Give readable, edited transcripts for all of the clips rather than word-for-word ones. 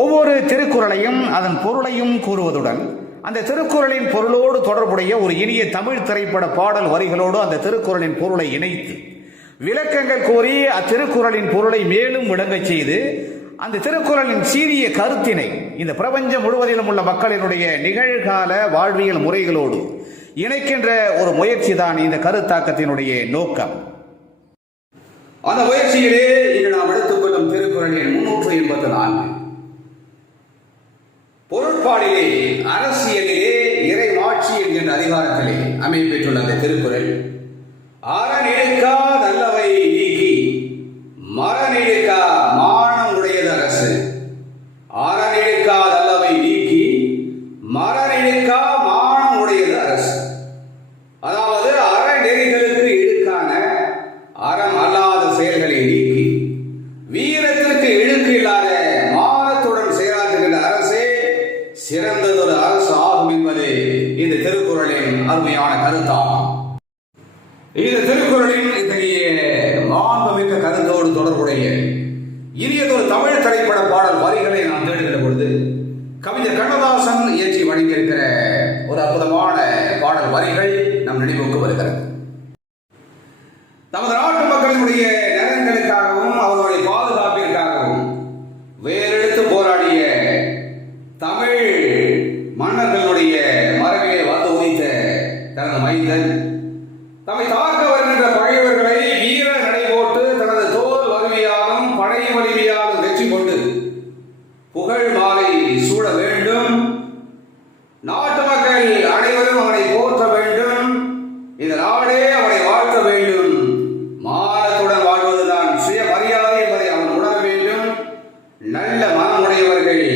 ஒவ்வொரு திருக்குறளையும் அதன் பொருளையும் கூறுவதுடன் அந்த திருக்குறளின் பொருளோடு தொடர்புடைய ஒரு இனிய தமிழ் திரைப்பட பாடல் வரிகளோடு அந்த திருக்குறளின் பொருளை இணைத்து விளக்கங்கள் கூறி அத்திருக்குறளின் பொருளை மேலும் விளங்கச் செய்து அந்த திருக்குறளின் சீரிய கருத்தினை இந்த பிரபஞ்சம் முழுவதிலும் உள்ள மக்களினுடைய நிகழ்கால வாழ்வியல் முறைகளோடு இணைக்கின்ற ஒரு முயற்சி தான் இந்த கருத்தாக்கத்தினுடைய நோக்கம். அந்த முயற்சியிலே இன்று நாம் எடுத்துக்கொள்ளும் திருக்குறளின் 384 பொருட்பாடிலே அரசியலிலே இறைமாட்சி என்கின்ற அதிகாரத்திலே அமையப்பெற்றுள்ள அந்த திருக்குறள் அறநெடுக்கா நல்லவை நீக்கி மரநெடுக்கா மானம் உடையது அரசு. அறநெடுக்கா நல்லவை நீக்கி மரநெடுக்கா மானம் உடையது அரசு. அதாவது அறநெறிகளுக்கு இழுக்கான அறம் அல்லாத செயல்களை நீக்கி வீரத்திற்கு இழுக்கு இல்லாத மானத்துடன் செயலாற்றுகின்ற அரசே சிறந்ததொரு அரசு ஆகும் என்பது இந்த திருக்குறளின் அருமையான கருத்தாகும். இந்த திருக்குறளின் இத்தகைய மாண்புமிக்க கருத்தோடு தொடர்புடைய இனியதொரு தமிழ் திரைப்பட பாடல் வரிகளை நாம் தேடுகிற பொழுது கவிஞர் கண்ணதாசன் இயற்றி வழங்கியிருக்கிற ஒரு அற்புதமான பாடல் வரிகள் நம் நினைவுக்கு வருகிறது. நமது நாட்டு மக்களினுடைய நலன்களுக்காகவும் அவர்களுடைய பாதுகாப்பிற்காகவும் வேறெடுத்து போராடிய தமிழ் மன்னர்களுடைய மரபிலே வந்து உதித்த தனது மைந்தன் தம்மை தாக்க வருகின்ற பகைவர்களை வீர நடை போட்டு தனது தோல் வலிமையாலும் படை வலிமையாலும் வெற்றி கொண்டு புகழ் மாலை சூழ வேண்டும். நாட்டு மக்கள் அனைவரும் அவனை போற்ற வேண்டும். இந்த நாடே அவனை வாழ்த்த வேண்டும். மானத்துடன் வாழ்வதுதான் சுயமரியாதை என்பதை அவன் உணர வேண்டும். நல்ல மனமுடையவர்கள்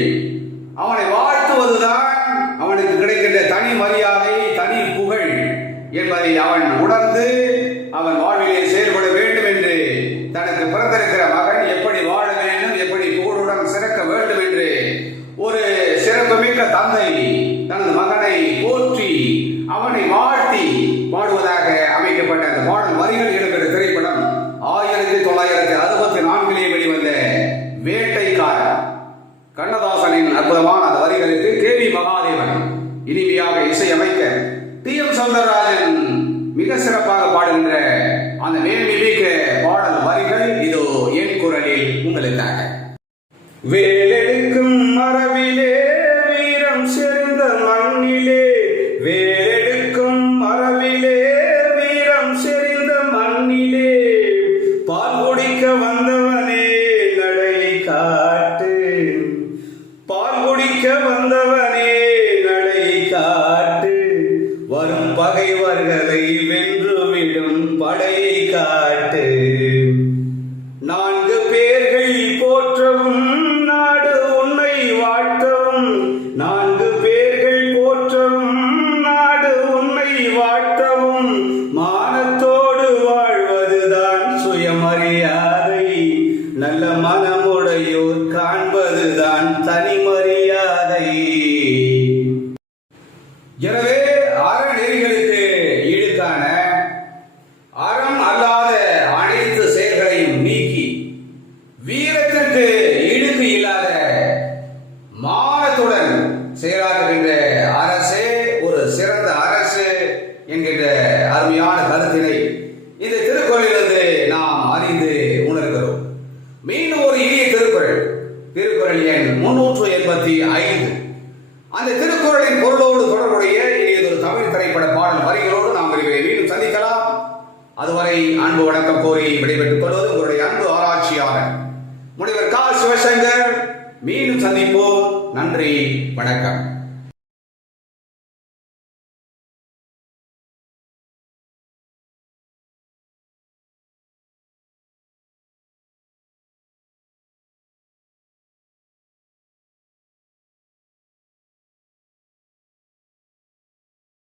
அவனை வாழ்த்துவதுதான் அவனுக்கு கிடைக்கின்ற தனி மரியாதை, தனி புகழ் என்பதை அவன் உணர்ந்து அவன் வாழ்விலே செயல்பட வேண்டும் என்று தனக்கு பிறந்திருக்கிற மகன் எப்படி வாழ வேண்டும், எப்படி புகழுடன் சிறக்க வேண்டும் என்று ஒரு சிறப்புமிக்க தந்தை தனது மகனை போற்றி அவனை வாழ்த்தி பாடுவதாக அமைக்கப்பட்ட அந்த பாடல் வரிகள் இடம்பெற்ற திரைப்படம் 1964 வெளிவந்த வேட்டைக்காரன். கண்ணதாசனின் அற்புதமான அந்த வரிகளுக்கு கே.வி. மகாதேவன் இனிமையாக இசையமைக்க டி.எம். சௌந்தரராஜன் மிக சிறப்பாக பாடுகின்ற அந்த மேன்மிக்க பாடல் வரிகள் இதோ என் குரலில் உங்களுக்காக. வேலெடுக்கும் மரபிலே வீரம் செறிந்த மண்ணிலே, வேலெடுக்கும் மரபிலே வீரம் செறிந்த மண்ணிலே, பால் குடிக்க வந்தவனே நடை காட்டு, பால் குடிக்க வந்தவனே நடை காட்டு, வரும் பகைவர்களை வென்றுவிடும் படையை காட்டு. 4 பேர்கள் போற்றவும் நாடு உன்னை வாழ்த்தவும், 4 பேர்கள் போற்றவும் நாடு உன்னை வாழ்த்தவும், மானத்தோடு வாழ்வதுதான் சுயமரியாதை, நல்ல மனமுடையோர் காண்பதுதான் தனி மரியாதை. எனவே அறநெறிகளுக்கு இழுக்கான அறம் அல்லாத அனைத்து செயல்களையும் நீக்கி வீரத்திற்கு இழுக்கு இல்லாத மானத்துடன் செயலாற்றுகின்ற அரசே ஒரு சிறந்த அரசு என்கின்ற அருமையான கருத்தினை இந்த திருக்குறளிலிருந்து நாம் அறிந்து உணர்கிறோம். மீண்டும் ஒரு இனிய திருக்குறள், திருக்குறள் எண் 385. அந்த திருக்குறளின் பொருளோடு தொடர்புடைய இனியதொரு தமிழ் திரைப்பட பாடல் வரிகளோடு நாம் மீண்டும் சந்திக்கலாம். அதுவரை அன்பு வணக்கம் கோரி விடைபெற்றுக் கொள்வது உங்களுடைய அன்பு ஆராய்ச்சியாளர் முனைவர் கா. சிவசங்கர். மீண்டும் சந்திப்போம். நன்றி, வணக்கம்.